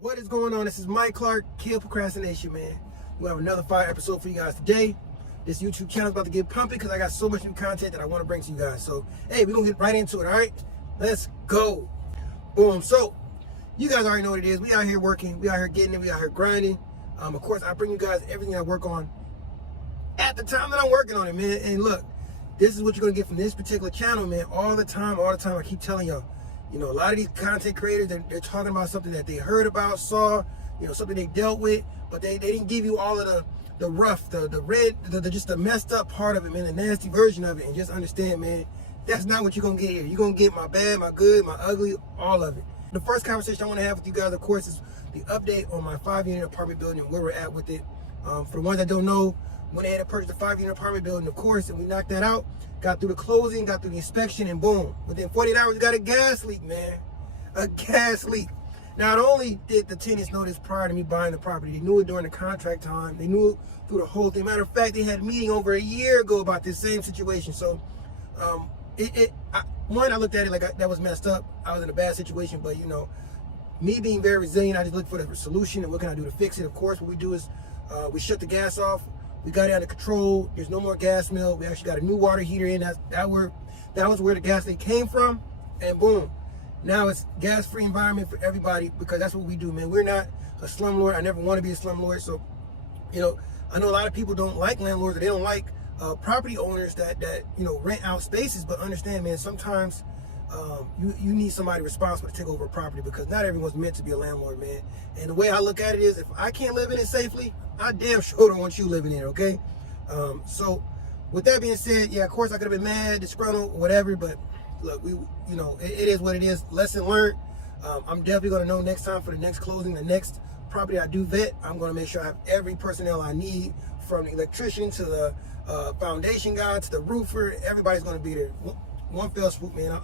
What is going on? This is Mike Clark, Kill Procrastination, man. We have another fire episode for you guys today. This YouTube channel is about to get pumping because I got so much new content that I want to bring to you guys. So, hey, we're going to get right into it, all right? Let's go. Boom. So, you guys already know what it is. We out here working. We out here getting it. We out here grinding. Of course, I bring you guys everything I work on at the time that I'm working on it, man. And look, this is what you're going to get from this particular channel, man. All the time. I keep telling y'all. You know, a lot of these content creators, they're talking about something that they heard about, saw, something they dealt with, but they didn't give you all of the rough, the red, just the messed up part of it, man, the nasty version of it. And just understand, man, that's not what you're going to get here. You're going to get my bad, my good, my ugly, all of it. The first conversation I want to have with you guys, of course, is the update on my 5-unit apartment building and where we're at with it. For the ones that don't know, when they had to purchase the 5-unit apartment building, of course, and we knocked that out, got through the closing, got through the inspection, and boom, within 48 hours, we got a gas leak, man. A gas leak. Now, not only did the tenants know this prior to me buying the property, they knew it during the contract time, they knew it through the whole thing. Matter of fact, they had a meeting over a year ago about this same situation. So, I looked at it like that was messed up. I was in a bad situation, but me being very resilient, I just looked for the solution and what can I do to fix it. Of course, what we do is we shut the gas off. We got it under control. There's no more gas smell. We actually got a new water heater in. That was where the gas leak came from, and boom, now it's gas-free environment for everybody because that's what we do, man. We're not a slumlord. I never want to be a slumlord. So, I know a lot of people don't like landlords, or they don't like property owners that rent out spaces. But understand, man, sometimes you need somebody responsible to take over a property because not everyone's meant to be a landlord, man. And the way I look at it is, if I can't live in it safely, I damn sure don't want you living in it, okay? So with that being said, yeah, of course I could have been mad, disgruntled, whatever, but look, it is what it is. Lesson learned. I'm definitely gonna know next time for the next closing, the next property I do vet, I'm gonna make sure I have every personnel I need, from the electrician to the foundation guy to the roofer. Everybody's gonna be there. One fell swoop, man.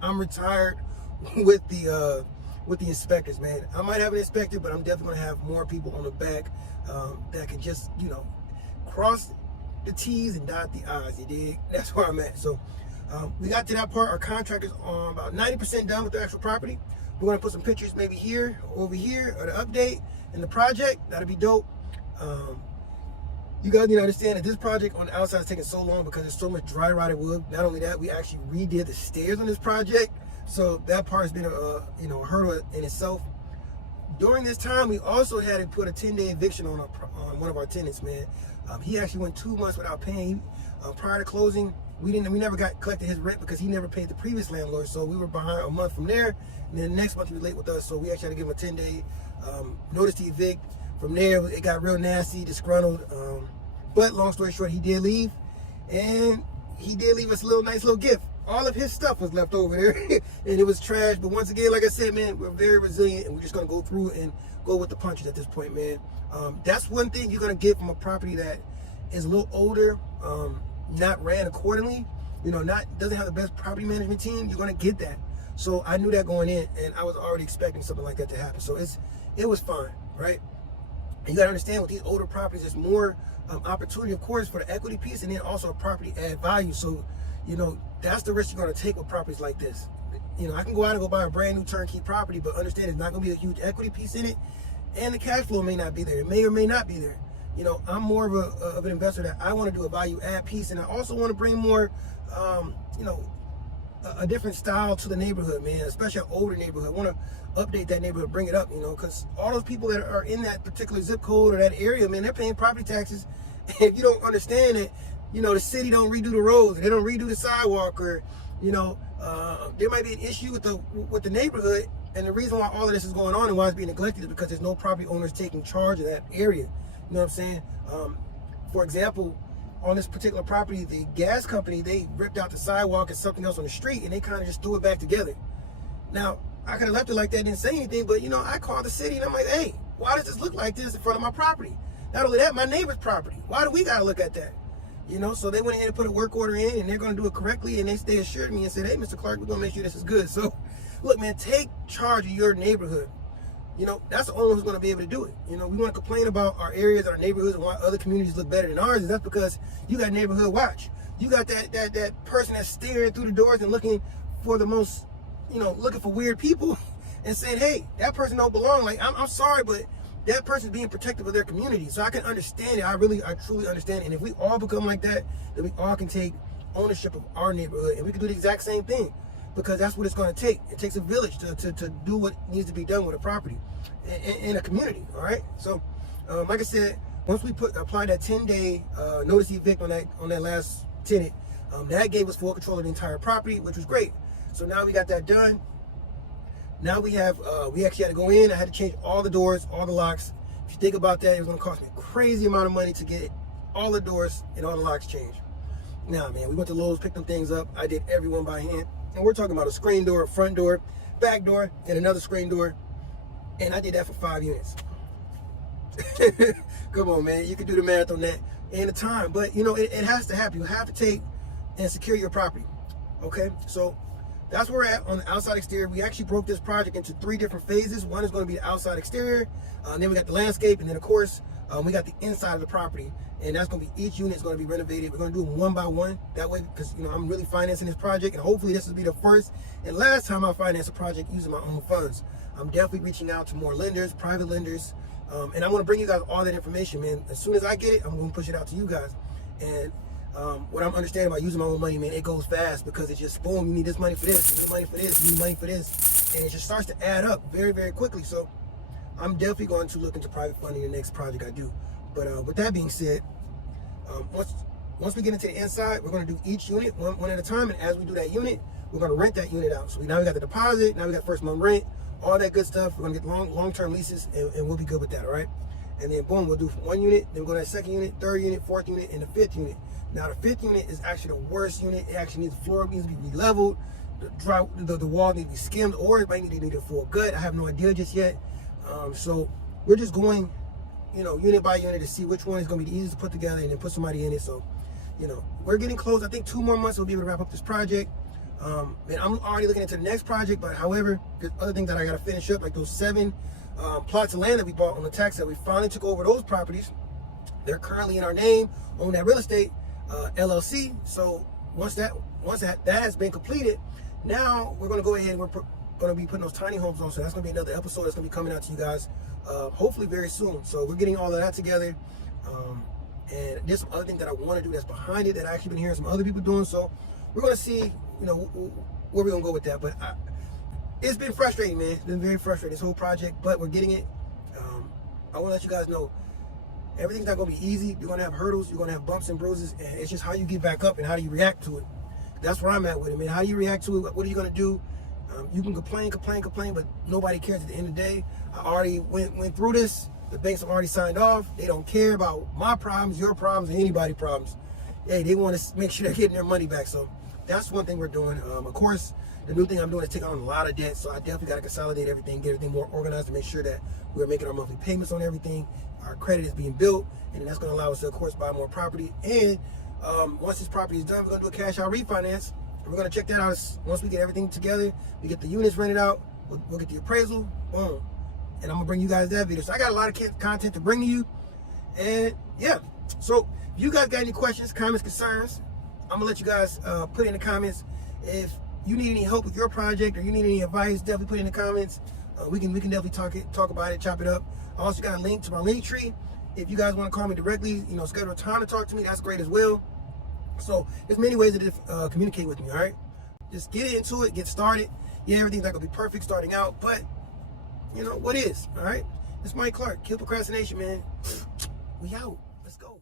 I'm retired with the inspectors, man. I might have an inspector, but I'm definitely gonna have more people on the back that can just cross the T's and dot the I's. You dig? That's where I'm at. So we got to that part. Our contractor's on about 90% done with the actual property. We're gonna put some pictures maybe here, over here, or the update and the project. That'll be dope. You guys need to understand that this project on the outside is taking so long because there's so much dry rotted wood. Not only that, we actually redid the stairs on this project, so that part has been a hurdle in itself. During this time, we also had to put a 10-day eviction on one of our tenants, man. He actually went 2 months without paying. Prior to closing, we never got collected his rent because he never paid the previous landlord, so we were behind a month from there, and then the next month he was late with us, so we actually had to give him a 10-day notice to evict. From there, it got real nasty, disgruntled. But long story short, he did leave, and he did leave us a nice little gift. All of his stuff was left over there, and it was trash. But once again, like I said, man, we're very resilient, and we're just gonna go through and go with the punches at this point, man. That's one thing you're gonna get from a property that is a little older, not ran accordingly. Doesn't have the best property management team. You're gonna get that. So I knew that going in, and I was already expecting something like that to happen. So it was fine, right? And you gotta understand, with these older properties, there's more opportunity, of course, for the equity piece, and then also a property add value. So, that's the risk you're gonna take with properties like this. I can go out and go buy a brand new turnkey property, but understand there's not gonna be a huge equity piece in it, and the cash flow may not be there. It may or may not be there. I'm more of an investor that I want to do a value add piece, and I also want to bring more, a different style to the neighborhood, man, especially an older neighborhood. I want to update that neighborhood, bring it up, because all those people that are in that particular zip code or that area, man, they're paying property taxes. And if you don't understand it, the city don't redo the roads, they don't redo the sidewalk, or, there might be an issue with the neighborhood. And the reason why all of this is going on and why it's being neglected is because there's no property owners taking charge of that area. You know what I'm saying? For example, on this particular property, the gas company, they ripped out the sidewalk and something else on the street, and they kind of just threw it back together. Now, I could have left it like that, didn't say anything, but I called the city and I'm like, hey, why does this look like this in front of my property? Not only that, my neighbor's property. Why do we gotta look at that? So they went ahead and put a work order in, and they're gonna do it correctly, and they assured me and said, hey, Mr. Clark, we're gonna make sure this is good. So look, man, take charge of your neighborhood. That's the only one who's going to be able to do it. We want to complain about our areas, our neighborhoods, and why other communities look better than ours. And that's because you got neighborhood watch. You got that person that's staring through the doors and looking for the most, looking for weird people. and saying, hey, that person don't belong. Like, I'm sorry, but that person's being protective of their community. So I can understand it. I truly understand it. And if we all become like that, then we all can take ownership of our neighborhood, and we can do the exact same thing, because that's what it's going to take. It takes a village to do what needs to be done with a property in a community. All right. So, like I said, once we applied that 10-day notice evict on that last tenant, that gave us full control of the entire property, which was great. So now we got that done. Now we actually had to go in. I had to change all the doors, all the locks. If you think about that, it was going to cost me a crazy amount of money to get all the doors and all the locks changed. Now, man, we went to Lowe's, picked them things up. I did every one by hand. And we're talking about a screen door, a front door, back door, and another screen door. And I did that for 5 units. Come on, man. You can do the math on that and the time. But, you know, it has to happen. You have to take and secure your property. Okay? So that's where we're at on the outside exterior. We actually broke this project into 3 different phases. One is going to be the outside exterior. Then we got the landscape. And then, of course, we got the inside of the property. And that's going to be, each unit is going to be renovated. We're going to do them one by one. That way, because, you know, I'm really financing this project. And hopefully this will be the first and last time I finance a project using my own funds. I'm definitely reaching out to more lenders, private lenders. And I want to bring you guys all that information, man. As soon as I get it, I'm going to push it out to you guys. And what I'm understanding about using my own money, man, it goes fast, because it's just boom, you need this money for this, you need money for this, you need money for this. And it just starts to add up very, very quickly. So I'm definitely going to look into private funding the next project I do. But with that being said, once we get into the inside, we're going to do each unit one at a time. And as we do that unit, we're going to rent that unit out. So now we got the deposit, now we got first month rent, all that good stuff. We're going to get long-term leases, and we'll be good with that, all right? And then boom, we'll do 1 unit, then we'll go to that 2nd unit, 3rd unit, 4th unit, and the 5th unit. Now the 5th unit is actually the worst unit. It actually needs, the floor needs to be re-leveled, the wall needs to be skimmed, or it might need a full gut. I have no idea just yet. So we're just going, you know, unit by unit to see which one is going to be the easiest to put together, and then put somebody in it. So, you know, we're getting close. I think 2 more months we'll be able to wrap up this project. And I'm already looking into the next project, but however, there's other things that I got to finish up, like those 7 plots of land that we bought on the tax that we finally took over those properties. They're currently in our name on that real estate LLC. So once that has been completed, now we're going to go ahead and we're going to be putting those tiny homes on. So that's going to be another episode that's going to be coming out to you guys hopefully very soon. So we're getting all of that together. And there's some other things that I want to do that's behind it that I've actually been hearing some other people doing. So we're going to see, you know, where we're going to go with that. But it's been frustrating, man. It's been very frustrating, this whole project, but we're getting it. I want to let you guys know, everything's not going to be easy. You're going to have hurdles. You're going to have bumps and bruises. And it's just how you get back up and how do you react to it. That's where I'm at with it, man. How do you react to it? What are you going to do? You can complain, but nobody cares at the end of the day. I already went through this. The banks have already signed off. They don't care about my problems, your problems, or anybody's problems. Hey, they want to make sure they're getting their money back. So that's one thing we're doing. Of course, the new thing I'm doing is taking on a lot of debt. So I definitely got to consolidate everything, get everything more organized to make sure that we're making our monthly payments on everything. Our credit is being built, and that's going to allow us to, of course, buy more property. And once this property is done, we're going to do a cash out refinance. We're going to check that out once we get everything together. We get the units rented out. We'll get the appraisal. Boom. And I'm going to bring you guys that video. So I got a lot of content to bring to you. And yeah. So if you guys got any questions, comments, concerns, I'm going to let you guys put in the comments. If you need any help with your project or you need any advice, definitely put in the comments. We can definitely talk about it, chop it up. I also got a link to my link tree. If you guys want to call me directly, you know, schedule a time to talk to me, that's great as well. So there's many ways to communicate with me, all right? Just get into it, get started. Yeah, everything's not going to be perfect starting out, but, you know, what is, all right? It's Mike Clark, Kill Procrastination, man. We out. Let's go.